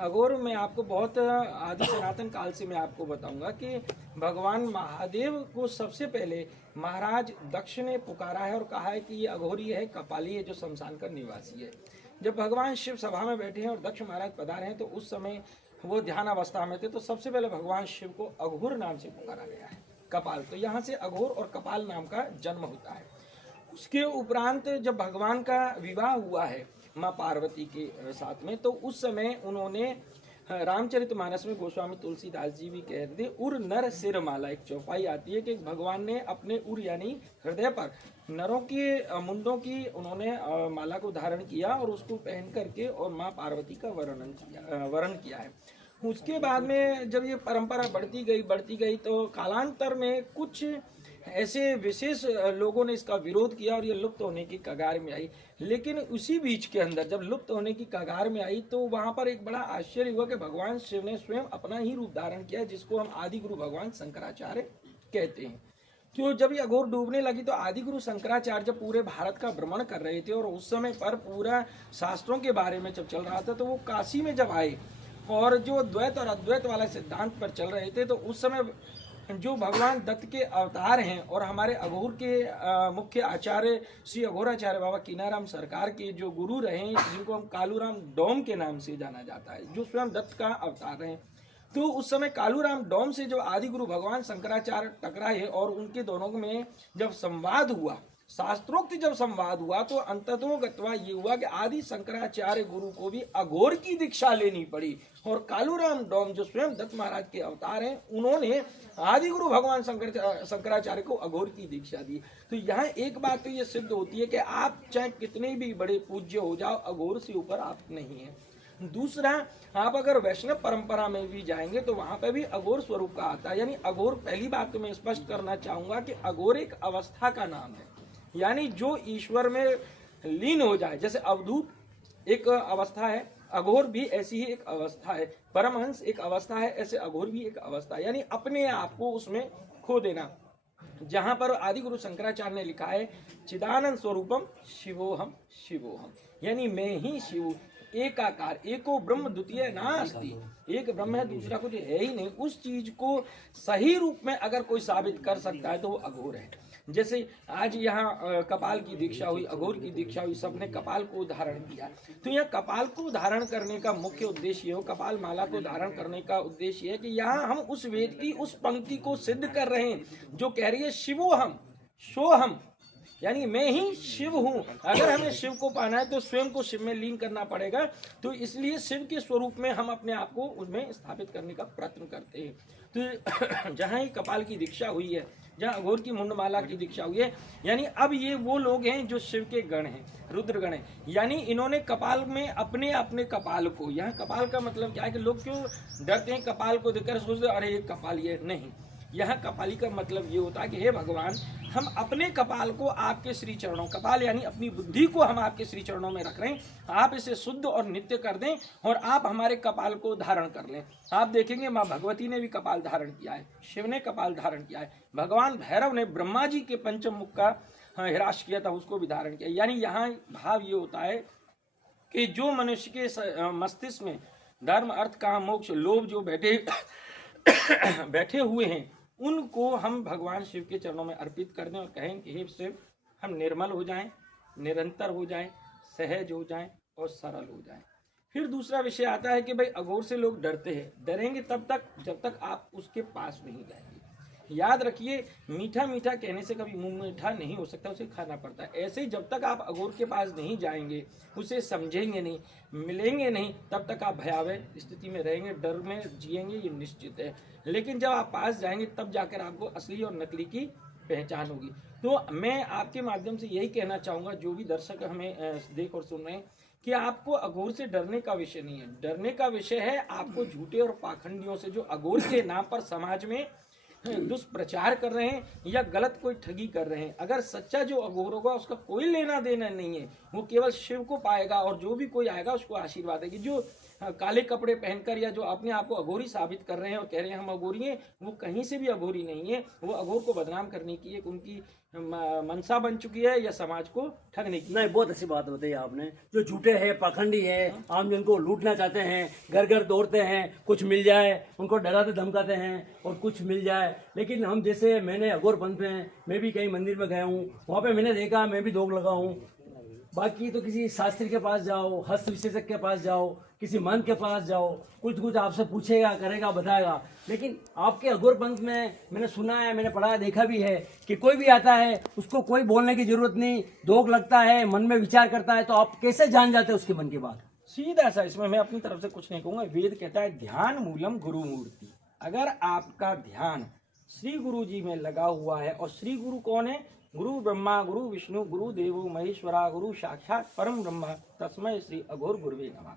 अघोर मैं आपको बहुत आदि सनातन काल से मैं आपको बताऊंगा कि भगवान महादेव को सबसे पहले महाराज दक्ष ने पुकारा है और कहा है कि ये अघोरी है, कपाली है, जो शमशान का निवासी है। जब भगवान शिव सभा में बैठे हैं और दक्ष महाराज पधारे हैं तो उस समय वो ध्यान अवस्था में थे, तो सबसे पहले भगवान शिव को अघोर नाम से पुकारा गया है, कपाल। तो यहाँ से अघोर और कपाल नाम का जन्म होता है। उसके उपरांत जब भगवान का विवाह हुआ है माँ पार्वती के साथ में, तो उस समय उन्होंने रामचरितमानस में गोस्वामी तुलसीदास जी भी कहते थे, उर नर सिर माला, एक चौपाई आती है कि भगवान ने अपने उर यानी हृदय पर नरों के मुंडों की उन्होंने माला को धारण किया और उसको पहन करके और माँ पार्वती का वर्ण किया है। उसके बाद में जब ये परंपरा बढ़ती गई तो कालांतर में कुछ ऐसे विशेष लोगों ने इसका विरोध किया और ये लुप्त होने की कगार में आई। लेकिन उसी बीच के अंदर जब लुप्त होने की कगार में आई तो वहाँ पर एक बड़ा आश्चर्य हुआ कि भगवान शिव ने स्वयं अपना ही रूप धारण किया, जिसको हम आदि गुरु भगवान शंकराचार्य कहते हैं। तो जब ये अघोर डूबने लगी तो आदि गुरु शंकराचार्य जब पूरे भारत का भ्रमण कर रहे थे और उस समय पर पूरा शास्त्रों के बारे में जब चल रहा था, तो वो काशी में जब आए और जो द्वैत और अद्वैत वाला सिद्धांत पर चल रहे थे, तो उस समय जो भगवान दत्त के अवतार हैं और हमारे अघोर के मुख्य आचार्य श्री अघोराचार्य बाबा कीनाराम सरकार के जो गुरु रहे, जिनको हम कालूराम डोम के नाम से जाना जाता है, जो स्वयं दत्त का अवतार हैं, तो उस समय कालूराम डोम से जो आदि गुरु भगवान शंकराचार्य टकराए और उनके दोनों में जब संवाद हुआ, शास्त्रोक्त जब संवाद हुआ, तो अंततोगत्वा ये हुआ कि आदि शंकराचार्य गुरु को भी अघोर की दीक्षा लेनी पड़ी और कालूराम डोम जो स्वयं दत्त महाराज के अवतार हैं, उन्होंने आदि गुरु भगवान शंकराचार्य को अघोर की दीक्षा दी। तो यहाँ एक बात तो ये सिद्ध होती है कि आप चाहे कितने भी बड़े पूज्य हो जाओ, अघोर से ऊपर आप नहीं है। दूसरा, आप अगर वैष्णव परंपरा में भी जाएंगे तो वहां पे भी अघोर स्वरूप का आता है। यानी अघोर, पहली बात तो मैं स्पष्ट करना चाहूंगा कि अघोर एक अवस्था का नाम है, यानी जो ईश्वर में लीन हो जाए। जैसे अवधूत एक अवस्था है, अघोर भी ऐसी ही एक अवस्था है, परमहंस एक अवस्था है, ऐसे अघोर भी एक अवस्था है, यानी अपने आप को उसमें खो देना। जहां पर आदि गुरु शंकराचार्य ने लिखा है चिदानंद स्वरूपम शिवोहम शिवोहम, यानी मैं ही शिव, एकाकार, एको ब्रह्म द्वितीय नास्ति, एक ब्रह्म है दूसरा कुछ है ही नहीं। उस चीज को सही रूप में अगर कोई साबित कर सकता है तो वो अघोर है। जैसे आज यहाँ कपाल की दीक्षा हुई, अघोर की दीक्षा हुई, सबने कपाल को धारण किया। तो यहाँ कपाल को धारण करने का मुख्य उद्देश्य हो, कपाल माला को धारण करने का उद्देश्य है कि यहाँ हम उस वेद की उस पंक्ति को सिद्ध कर रहे हैं जो कह रही है शिवोहम सोहम, यानी मैं ही शिव हूँ। अगर हमें शिव को पाना है तो स्वयं को शिव में लीन करना पड़ेगा। तो इसलिए शिव के स्वरूप में हम अपने आप को उसमें स्थापित करने का प्रयत्न करते हैं। तो जहाँ ही कपाल की दीक्षा हुई है, जहाँ अघोर की मुंडमाला की दीक्षा हुई है, यानी अब ये वो लोग हैं जो शिव के गण हैं, रुद्र गण हैं। यानी इन्होंने कपाल में अपने अपने कपाल को, यहाँ कपाल का मतलब क्या है कि लोग क्यों डरते हैं कपाल को देखकर, सोचते अरे ये कपाल, ये नहीं। यहाँ कपाली का मतलब ये होता है कि हे भगवान, हम अपने कपाल को आपके श्री चरणों, कपाल यानी अपनी बुद्धि को हम आपके श्री चरणों में रख रहे हैं। आप इसे शुद्ध और नित्य कर दें और आप हमारे कपाल को धारण कर लें। आप देखेंगे माँ भगवती ने भी कपाल धारण किया है, शिव ने कपाल धारण किया है, भगवान भैरव ने ब्रह्मा जी के पंचम मुख का हिराश किया था, उसको भी धारण किया। यानी यहाँ भाव ये होता है कि जो मनुष्य के मस्तिष्क में धर्म, अर्थ, काम, मोक्ष, लोभ जो बैठे हुए हैं, उनको हम भगवान शिव के चरणों में अर्पित कर दें और कहें कि हे शिव, हम निर्मल हो जाएं, निरंतर हो जाएं, सहज हो जाएं और सरल हो जाएं। फिर दूसरा विषय आता है कि भाई अघोर से लोग डरते हैं, डरेंगे तब तक जब तक आप उसके पास नहीं जाएंगे। याद रखिए, मीठा मीठा कहने से कभी मुंह मीठा नहीं हो सकता, उसे खाना पड़ता है। ऐसे ही जब तक आप अघोर के पास नहीं जाएंगे, उसे समझेंगे नहीं, मिलेंगे नहीं, तब तक आप भयावह स्थिति में रहेंगे, डर में जिएंगे, ये निश्चित है। लेकिन जब आप पास जाएंगे तब जाकर आपको असली और नकली की पहचान होगी। तो मैं आपके माध्यम से यही कहना चाहूँगा, जो भी दर्शक हमें देख और सुन रहे हैं, कि आपको अघोर से डरने का विषय नहीं है। डरने का विषय है आपको झूठे और पाखंडियों से, जो अघोर के नाम पर समाज में दुष्प्रचार कर रहे हैं या गलत कोई ठगी कर रहे हैं। अगर सच्चा जो अघोर होगा उसका कोई लेना देना नहीं है, वो केवल शिव को पाएगा और जो भी कोई आएगा उसको आशीर्वाद देगी। जो काले कपड़े पहनकर या जो अपने आप को अघोरी साबित कर रहे हैं और कह रहे हैं हम अघोरी हैं, वो कहीं से भी अघोरी नहीं है। वो अघोर को बदनाम करने की एक उनकी मनसा बन चुकी है या समाज को ठगने की। नहीं, बहुत अच्छी बात बताई आपने। जो झूठे हैं, पाखंडी है, आम जन को लूटना चाहते हैं, घर घर दौड़ते हैं, कुछ मिल जाए उनको डराते धमकाते हैं और कुछ मिल जाए। लेकिन हम जैसे, मैंने अघोर पंथ में मैं भी कई मंदिर में गया हूँ, वहाँ पे मैंने देखा, मैं भी दोग लगा हूँ। बाकी तो किसी शास्त्री के पास जाओ, हस्त विशेषज्ञ के पास जाओ, किसी मंत्र के पास जाओ, कुछ आपसे पूछेगा, करेगा, बताएगा। लेकिन आपके अघोर पंथ में मैंने सुना है, मैंने पढ़ा, देखा भी है कि कोई भी आता है उसको कोई बोलने की जरूरत नहीं, दोग लगता है, मन में विचार करता है, तो आप कैसे जान जाते हैं उसके मन की बात? सीधा सा, इसमें मैं अपनी तरफ से कुछ नहीं कहूँगा। वेद कहता है ध्यान मूलम गुरु मूर्ति। अगर आपका ध्यान श्री गुरु जी में लगा हुआ है, और श्री गुरु कौन है? गुरु ब्रह्मा, गुरु विष्णु, गुरु देवो महेश्वरा, गुरु साक्षात परम ब्रह्म, तस्मै श्री अघोर गुरुवे नमः।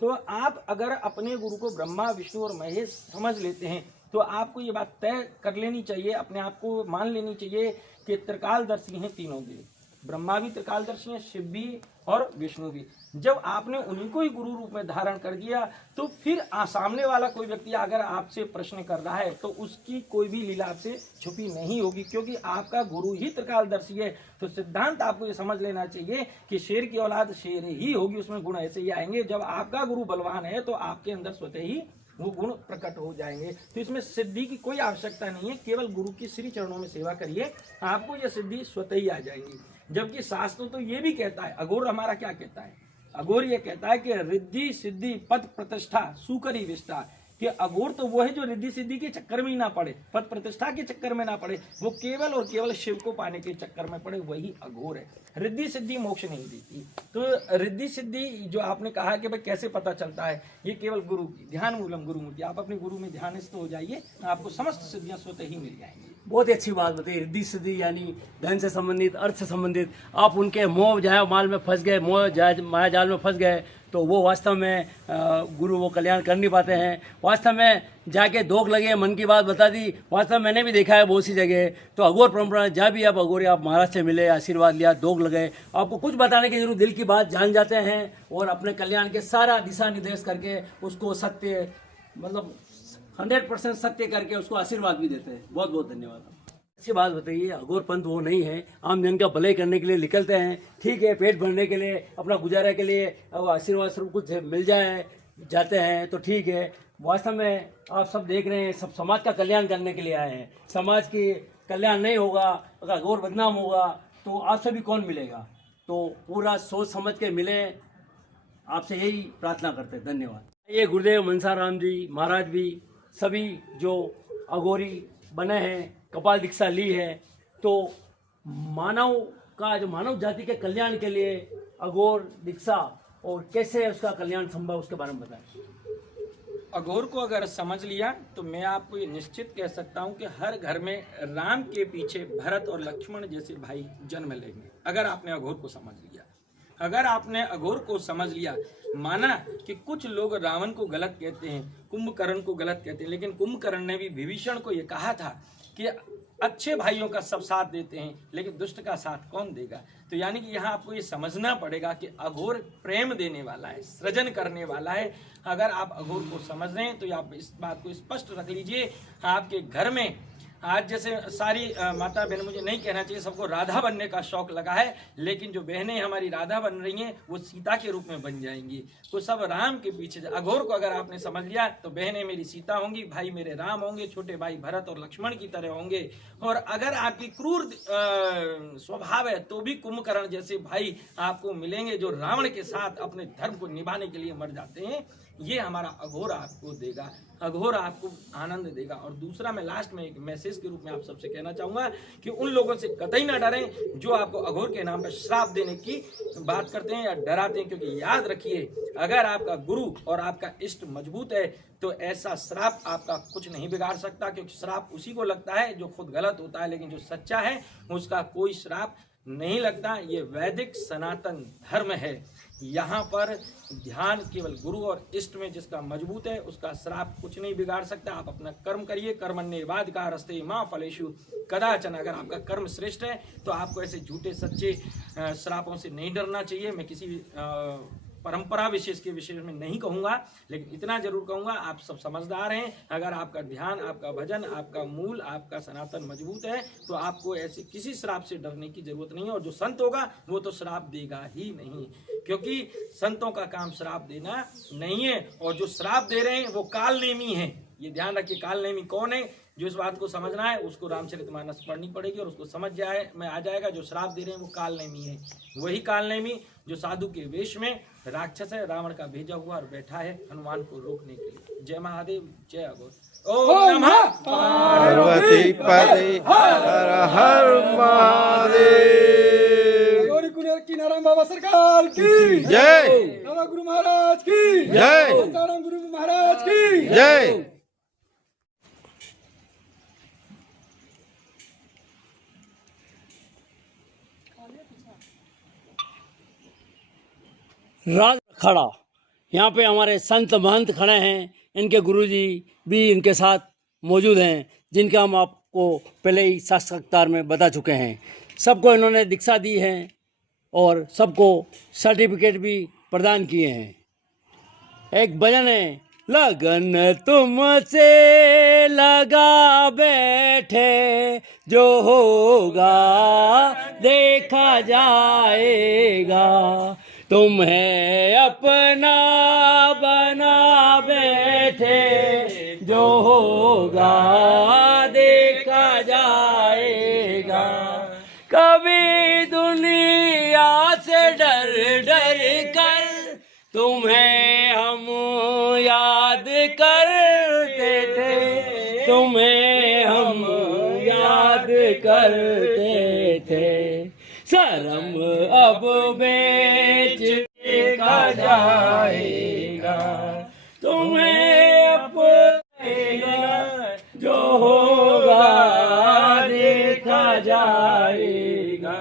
तो आप अगर अपने गुरु को ब्रह्मा, विष्णु और महेश समझ लेते हैं तो आपको ये बात तय कर लेनी चाहिए, अपने आप को मान लेनी चाहिए कि त्रिकालदर्शी हैं तीनों देव। ब्रह्मा भी त्रिकालदर्शी हैं, शिव भी और विष्णु भी। जब आपने उन्हीं को ही गुरु रूप में धारण कर दिया तो फिर सामने वाला कोई व्यक्ति अगर आपसे प्रश्न कर रहा है तो उसकी कोई भी लीला आपसे छुपी नहीं होगी, क्योंकि आपका गुरु ही त्रिकालदर्शी है। तो सिद्धांत आपको ये समझ लेना चाहिए कि शेर की औलाद शेर ही होगी, उसमें गुण ऐसे ही आएंगे। जब आपका गुरु बलवान है तो आपके अंदर स्वतः ही वो गुण प्रकट हो जाएंगे। तो इसमें सिद्धि की कोई आवश्यकता नहीं है, केवल गुरु की श्री चरणों में सेवा करिए, आपको ये सिद्धि स्वतः ही आ जाएगी। जबकि शास्त्र तो ये भी कहता है, अघोर हमारा क्या कहता है? अघोर ये कहता है कि रिद्धि सिद्धि पद प्रतिष्ठा सुकरी विष्ठा, कि अघोर तो वो है जो रिद्धि सिद्धि के चक्कर में ही ना पड़े, पद प्रतिष्ठा के चक्कर में ना पड़े, वो केवल और केवल शिव को पाने के चक्कर में पड़े, वही अघोर है। रिद्धि सिद्धि मोक्ष नहीं देती। तो रिद्धि सिद्धि जो आपने कहा कि भाई कैसे पता चलता है, ये केवल गुरु की ध्यान मूलम गुरु मूर्ति। आप अपने गुरु में ध्यानस्थ हो जाइए, आपको समस्त सिद्धियां स्वतः ही मिल जाएंगी। बहुत ही अच्छी बात बताई। रिद्धि सिद्धि यानी धन से संबंधित, अर्थ से संबंधित। आप उनके मोह जाए माल में फंस गए, मोह जाए माया जाल में फंस गए तो वो वास्तव में गुरु वो कल्याण कर नहीं पाते हैं। वास्तव में जाके धोख लगे, मन की बात बता दी। वास्तव में मैंने भी देखा है बहुत सी जगह, तो अघोर परंपरा जहाँ भी आप अघोरी आप महाराज से मिले, आशीर्वाद लिया, धोख लगे, आपको कुछ बताने की जरूरत, दिल की बात जान जाते हैं और अपने कल्याण के सारा दिशा निर्देश करके उसको सत्य, मतलब 100% सत्य करके उसको आशीर्वाद भी देते हैं। बहुत बहुत धन्यवाद। अच्छी बात बताइए, अघोर पंथ वो नहीं है, आम जन का भलाई करने के लिए निकलते हैं। ठीक है, पेट भरने के लिए, अपना गुजारा के लिए, अब आशीर्वाद स्वरूप कुछ मिल जाए जाते हैं तो ठीक है। वास्तव में आप सब देख रहे हैं, सब समाज का कल्याण करने के लिए आए हैं। समाज की कल्याण नहीं होगा, अगर अघोर बदनाम होगा तो आप सभी कौन मिलेगा। तो पूरा सोच समझ के मिले, आपसे यही प्रार्थना करते हैं। धन्यवाद। ये गुरुदेव मनसाराम जी महाराज भी सभी जो अघोरी बने हैं, कपाल दीक्षा ली है, तो मानव का जो मानव जाति के कल्याण के लिए अघोर दीक्षा और कैसे उसका कल्याण संभव, उसके बारे में बताएं। अघोर को अगर समझ लिया तो मैं आपको ये निश्चित कह सकता हूँ कि हर घर में राम के पीछे भरत और लक्ष्मण जैसे भाई जन्म लेंगे। अगर आपने अघोर को समझ लिया, अगर आपने अघोर को समझ लिया, माना कि कुछ लोग रावण को गलत कहते हैं, कुंभकर्ण को गलत कहते हैं, लेकिन कुंभकर्ण ने भी विभीषण को ये कहा था कि अच्छे भाइयों का सब साथ देते हैं लेकिन दुष्ट का साथ कौन देगा। तो यानी कि यहाँ आपको ये समझना पड़ेगा कि अघोर प्रेम देने वाला है, सृजन करने वाला है। अगर आप अघोर को समझ रहे हैं तो आप इस बात को स्पष्ट रख लीजिए, आपके घर में आज जैसे सारी माता बहन, मुझे नहीं कहना चाहिए सबको राधा बनने का शौक लगा है, लेकिन जो बहनें हमारी राधा बन रही हैं वो सीता के रूप में बन जाएंगी। वो सब राम के पीछे। अघोर को अगर आपने समझ लिया तो बहनें मेरी सीता होंगी, भाई मेरे राम होंगे, छोटे भाई भरत और लक्ष्मण की तरह होंगे। और अगर आपकी क्रूर स्वभाव है तो भी कुंभकर्ण जैसे भाई आपको मिलेंगे जो रावण के साथ अपने धर्म को निभाने के लिए मर जाते हैं। ये हमारा अघोर आपको देगा, अघोर आपको आनंद देगा। और दूसरा, मैं लास्ट में एक मैसेज के रूप में आप सबसे कहना चाहूंगा कि उन लोगों से कतई ना डरें जो आपको अघोर के नाम पर श्राप देने की बात करते हैं या डराते हैं, क्योंकि याद रखिए अगर आपका गुरु और आपका इष्ट मजबूत है तो ऐसा श्राप आपका कुछ नहीं बिगाड़ सकता, क्योंकि श्राप उसी को लगता है जो खुद गलत होता है, लेकिन जो सच्चा है उसका कोई श्राप नहीं लगता। ये वैदिक सनातन धर्म है। यहाँ पर ध्यान केवल गुरु और इष्ट में जिसका मजबूत है उसका श्राप कुछ नहीं बिगाड़ सकता। आप अपना कर्म करिए, कर्मण्येवाधिकारस्ते मा फलेषु कदाचन। अगर आपका कर्म श्रेष्ठ है तो आपको ऐसे झूठे सच्चे श्रापों से नहीं डरना चाहिए। मैं किसी परंपरा विशेष के विषय में नहीं कहूँगा, लेकिन इतना जरूर कहूँगा आप सब समझदार हैं। अगर आपका ध्यान, आपका भजन, आपका मूल, आपका सनातन मजबूत है तो आपको ऐसे किसी श्राप से डरने की जरूरत नहीं है। और जो संत होगा वो तो श्राप देगा ही नहीं, क्योंकि संतों का काम श्राप देना नहीं है। और जो श्राप दे रहे हैं वो कालनेमी है। ये ध्यान रखिए, कालनेमी कौन है। जो इस बात को समझना है उसको रामचरितमानस पढ़नी पड़ेगी और उसको समझ जाए में आ जाएगा। जो श्राप दे रहे हैं वो कालनेमी है। वही कालनेमी जो साधु के वेश में राक्षस है, रावण का भेजा हुआ और बैठा है हनुमान को रोकने के लिए। जय महादेव, जय अघोर। ओम नमः पार्वती पते हर हर महादेव। गौरी कुंवर की नारायण बाबा सरकार की जय। नवा गुरु महाराज की जय। सीताराम गुरु महाराज की जय। राज अखाड़ा, यहाँ पे हमारे संत महंत खड़े हैं, इनके गुरुजी भी इनके साथ मौजूद हैं, जिनके हम आपको पहले ही साक्षात्कार में बता चुके हैं। सबको इन्होंने दीक्षा दी है और सबको सर्टिफिकेट भी प्रदान किए हैं। एक भजन है, लगन तुमसे लगा बैठे, जो होगा देखा जाएगा, तुम्हें अपना बना बैठे, जो होगा देखा जाएगा। कभी दुनिया से डर डर कर तुम्हें हम याद करते थे, तुम्हें हम याद करते थे। शर्म अब बेच देखा जाएगा, तुम्हें अपना जो होगा देखा जाएगा।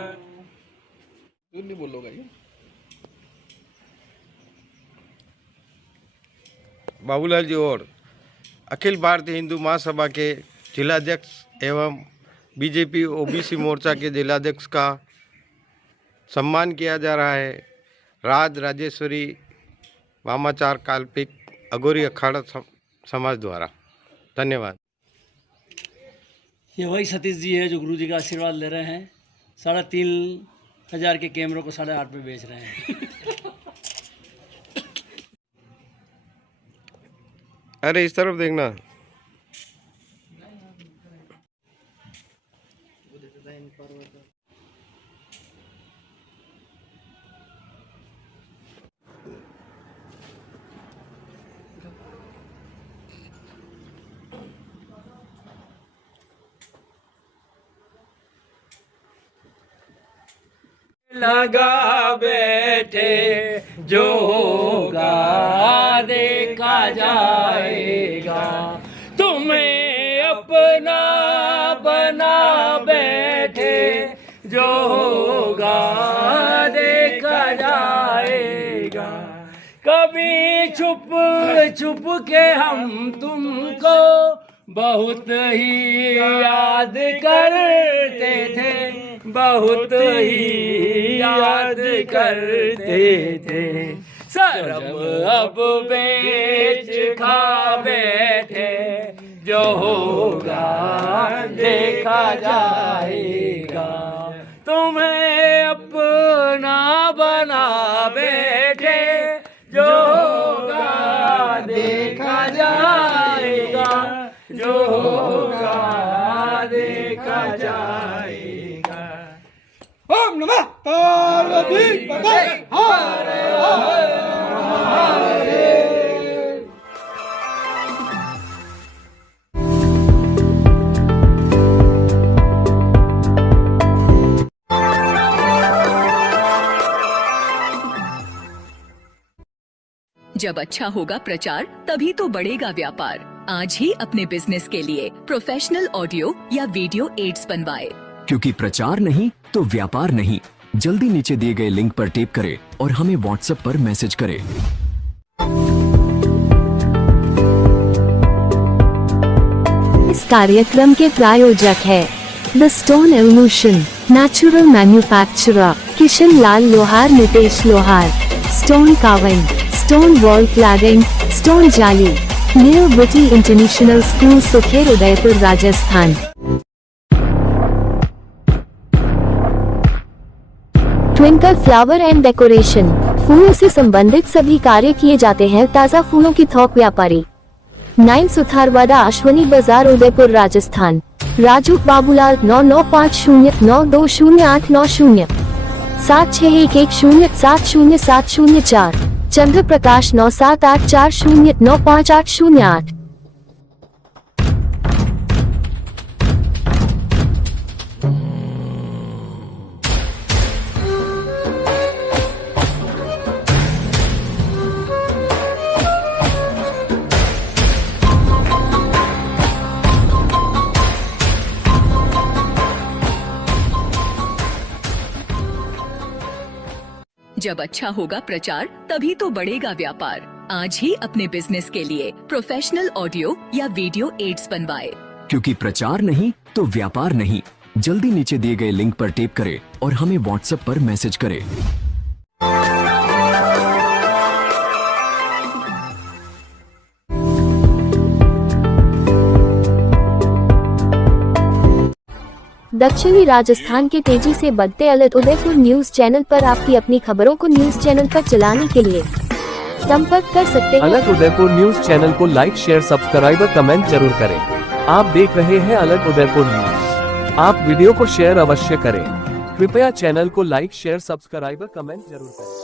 नहीं बोलोगा ये बाबूलाल जी और अखिल भारतीय हिंदू महासभा के जिलाध्यक्ष एवं बीजेपी ओबीसी मोर्चा के जिलाध्यक्ष का सम्मान किया जा रहा है राज राजेश्वरी वामाचार काल्पनिक अघोरी अखाड़ा समाज द्वारा। धन्यवाद। ये वही सतीश जी है जो गुरु जी का आशीर्वाद ले रहे हैं। 3,500 के कैमरों को 8.5 में बेच रहे हैं। अरे इस तरफ देखना। लगा बैठे जो होगा देखा जाएगा, तुम्हें अपना बना बैठे जो होगा देखा जाएगा। कभी छुप छुप के हम तुमको बहुत ही याद करते थे, बहुत ही याद करते थे। शर्म अब बेच खा बैठे जो होगा देखा जाएगा, तुम्हें अपना बना बैठे जो होगा देखा जाएगा, जो होगा देखा जाएगा। ओम नमः पार्वती पते हरे हरे। जब अच्छा होगा प्रचार तभी तो बढ़ेगा व्यापार। आज ही अपने बिजनेस के लिए प्रोफेशनल ऑडियो या वीडियो एड्स बनवाए। क्योंकि प्रचार नहीं तो व्यापार नहीं। जल्दी नीचे दिए गए लिंक पर टैप करें और हमें व्हाट्सएप पर मैसेज करें। इस कार्यक्रम के प्रायोजक है the stone evolution, natural manufacturer Kishan Lal Lohar, Nitesh Lohar, stone carving, stone wall cladding, stone jali, new Britty international school, Sukher, Udaipur, Rajasthan. Twinkle flower and decoration, फूलों से संबंधित सभी कार्य किए जाते हैं। ताज़ा फूलों की थोक व्यापारी, 9 सुथारवाड़ा, अश्वनी बाजार, उदयपुर, राजस्थान। राजू बाबूलाल 9950920890, 7611070704। चंद्र प्रकाश 9784095808। जब अच्छा होगा प्रचार तभी तो बढ़ेगा व्यापार। आज ही अपने बिजनेस के लिए प्रोफेशनल ऑडियो या वीडियो एड्स बनवाए। क्योंकि प्रचार नहीं तो व्यापार नहीं। जल्दी नीचे दिए गए लिंक पर टैप करें और हमें व्हाट्सएप पर मैसेज करें। दक्षिणी राजस्थान के तेजी से बढ़ते अलग उदयपुर न्यूज चैनल पर आपकी अपनी खबरों को न्यूज चैनल पर चलाने के लिए संपर्क कर सकते हैं। अलग उदयपुर न्यूज चैनल को लाइक, शेयर, सब्सक्राइब और कमेंट जरूर करें। आप देख रहे हैं अलग उदयपुर न्यूज। आप वीडियो को शेयर अवश्य करें। कृपया चैनल को लाइक, शेयर, सब्सक्राइब और कमेंट जरूर करें।